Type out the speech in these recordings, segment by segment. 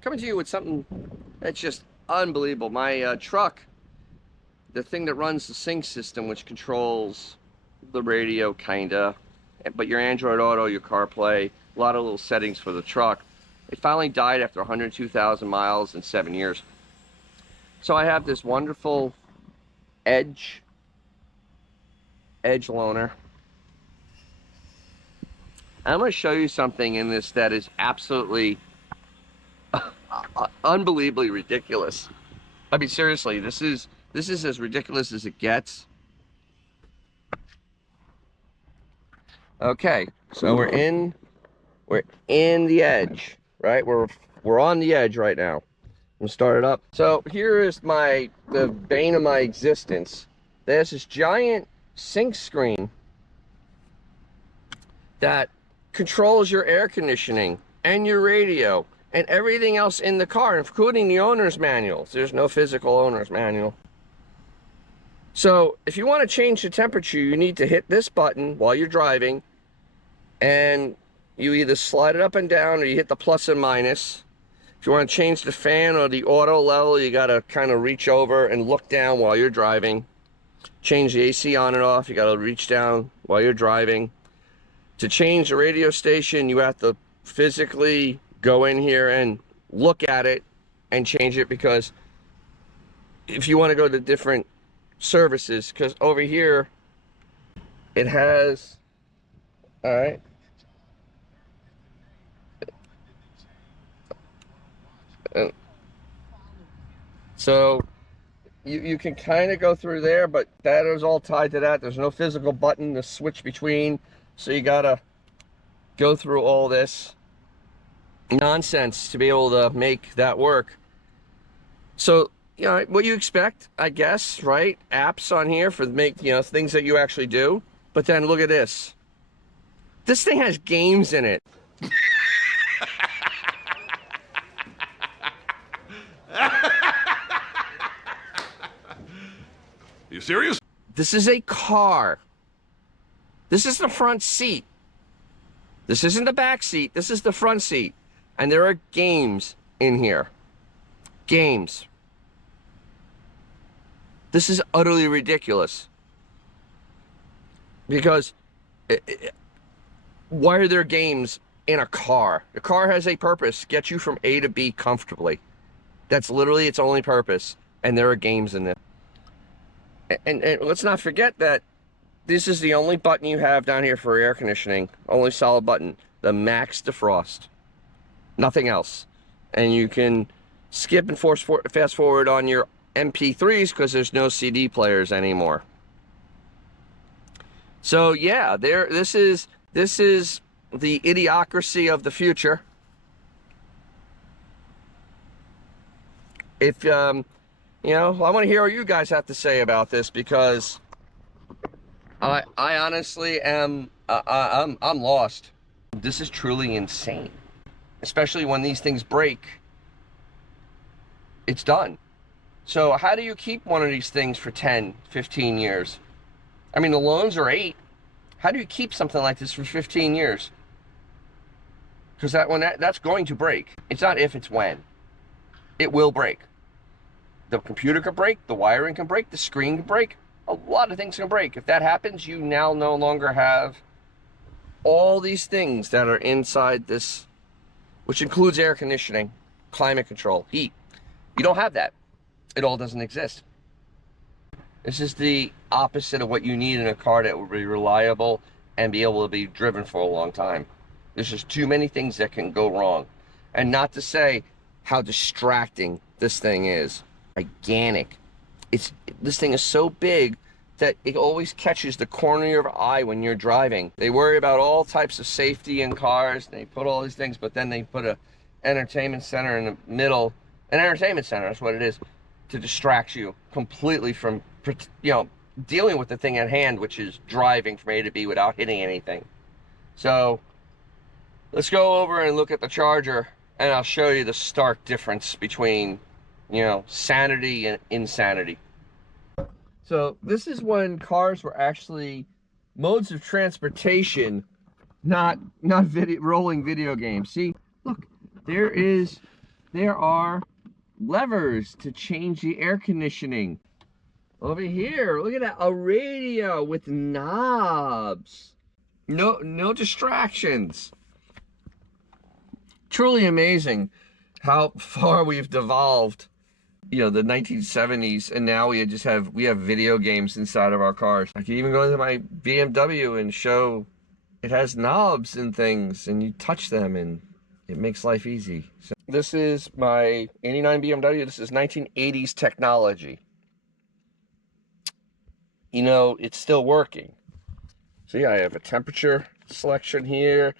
coming to you with something that's just unbelievable. My truck, the thing that runs the sync system, which controls the radio, kinda, but your Android Auto, your CarPlay, a lot of little settings for the truck, it finally died after 102,000 miles in 7 years. So I have this wonderful Edge loaner. I'm going to show you something in this that is absolutely unbelievably ridiculous. I mean, seriously, this is as ridiculous as it gets. Okay, so we're in the Edge, right? We're on the Edge right now. I'm gonna start it up. So here is the bane of my existence. There's this giant sync screen that controls your air conditioning and your radio and everything else in the car, including the owner's manual. There's no physical owner's manual. So if you want to change the temperature, you need to hit this button while you're driving, and you either slide it up and down or you hit the plus and minus. If you want to change the fan or the auto level, you got to kind of reach over and look down while you're driving. Change the AC on and off, you got to reach down while you're driving. To change the radio station, you have to physically go in here and look at it and change it, because if you want to go to different services, because over here it has, all right, so you can kind of go through there, but that is all tied to that. There's no physical button to switch between, so you gotta go through all this nonsense to be able to make that work. So, you know, what you expect, I guess, right? Apps on here for things that you actually do. But then look at this. This thing has games in it. You serious? This is a car. This is the front seat. This isn't the back seat. This is the front seat. And there are games in here. Games. This is utterly ridiculous. Because why are there games in a car? The car has a purpose: get you from A to B comfortably. That's literally its only purpose. And there are games in it. And let's not forget that this is the only button you have down here for air conditioning. Only solid button. The max defrost. Nothing else. And you can skip and fast forward on your MP3s because there's no CD players anymore. So yeah, this is the idiocracy of the future. If I want to hear what you guys have to say about this, because I honestly am I'm lost. This is truly insane. Especially when these things break, it's done. So how do you keep one of these things for 10, 15 years? I mean, the loans are 8. How do you keep something like this for 15 years? Because that's going to break. It's not if, it's when. It will break. The computer can break, the wiring can break, the screen can break. A lot of things can break. If that happens, you now no longer have all these things that are inside this, which includes air conditioning, climate control, heat. You don't have that. It all doesn't exist. This is the opposite of what you need in a car that will be reliable and be able to be driven for a long time. There's just too many things that can go wrong. And not to say how distracting this thing is. Gigantic. This thing is so big that it always catches the corner of your eye when you're driving. They worry about all types of safety in cars. They put all these things, but then they put a entertainment center in the middle. An entertainment center, that's what it is, to distract you completely from, dealing with the thing at hand, which is driving from A to B without hitting anything. So let's go over and look at the Charger, and I'll show you the stark difference between sanity and insanity. So this is when cars were actually modes of transportation, not rolling video games. See, look, there is there are levers to change the air conditioning. Over here, look at that, a radio with knobs. No distractions. Truly amazing how far we've devolved. You know, the 1970s, and now we have video games inside of our cars. I can even go into my BMW and show it has knobs and things, and you touch them and it makes life easy. So this is my 89 BMW. This is 1980s technology. You know, it's still working. See, I have a temperature selection here,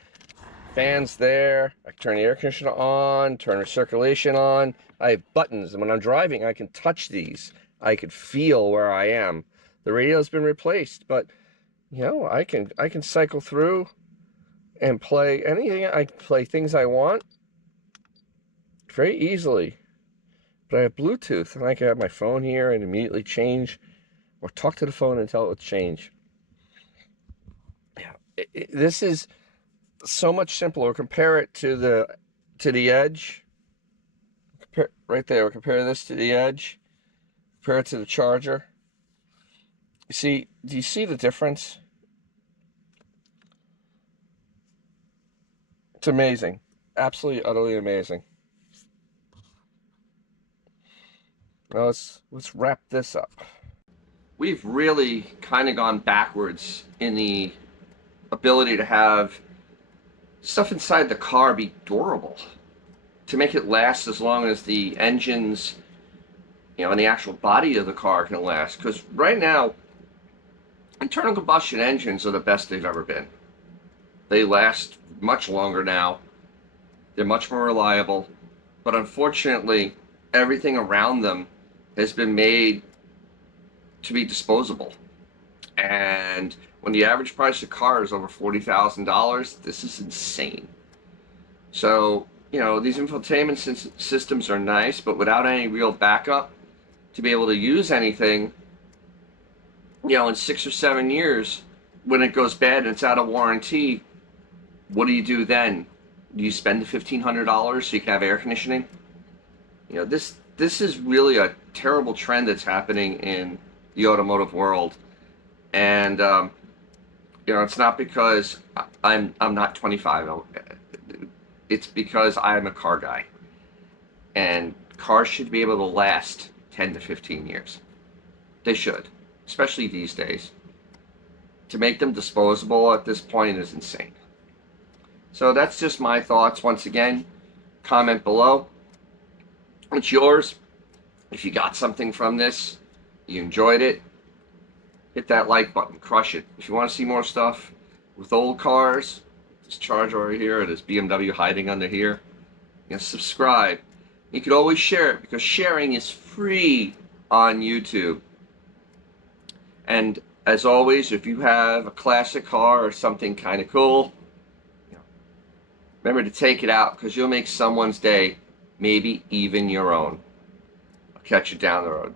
fans there. I can turn the air conditioner on, turn the circulation on. I have buttons, and when I'm driving, I can touch these. I can feel where I am. The radio's been replaced, but you know, I can cycle through and play anything. I can play things I want very easily. But I have Bluetooth, and I can have my phone here and immediately change, or talk to the phone and tell it to change. Yeah, this is so much simpler. Compare it to the Edge. Right there, compare this to the Edge. Compare it to the Charger. You see, do you see the difference? It's amazing. Absolutely, utterly amazing. Now let's wrap this up. We've really kind of gone backwards in the ability to have stuff inside the car be durable, to make it last as long as the engines, you know, and the actual body of the car can last. Because right now, internal combustion engines are the best they've ever been. They last much longer now. They're much more reliable. But unfortunately, everything around them has been made to be disposable. And when the average price of a car is over $40,000, this is insane. So, you know, these infotainment systems are nice, but without any real backup to be able to use anything, you know, in 6 or 7 years, when it goes bad and it's out of warranty, what do you do then? Do you spend the $1,500 so you can have air conditioning? You know, this is really a terrible trend that's happening in the automotive world. And, you know, it's not because I'm not 25. It's because I'm a car guy. And cars should be able to last 10 to 15 years. They should, especially these days. To make them disposable at this point is insane. So that's just my thoughts. Once again, comment below. It's yours. If you got something from this, you enjoyed it, hit that like button, crush it. If you want to see more stuff with old cars, this Charger over here, or this BMW hiding under here, you can subscribe. You can always share it, because sharing is free on YouTube. And as always, if you have a classic car or something kind of cool, remember to take it out, because you'll make someone's day, maybe even your own. I'll catch you down the road.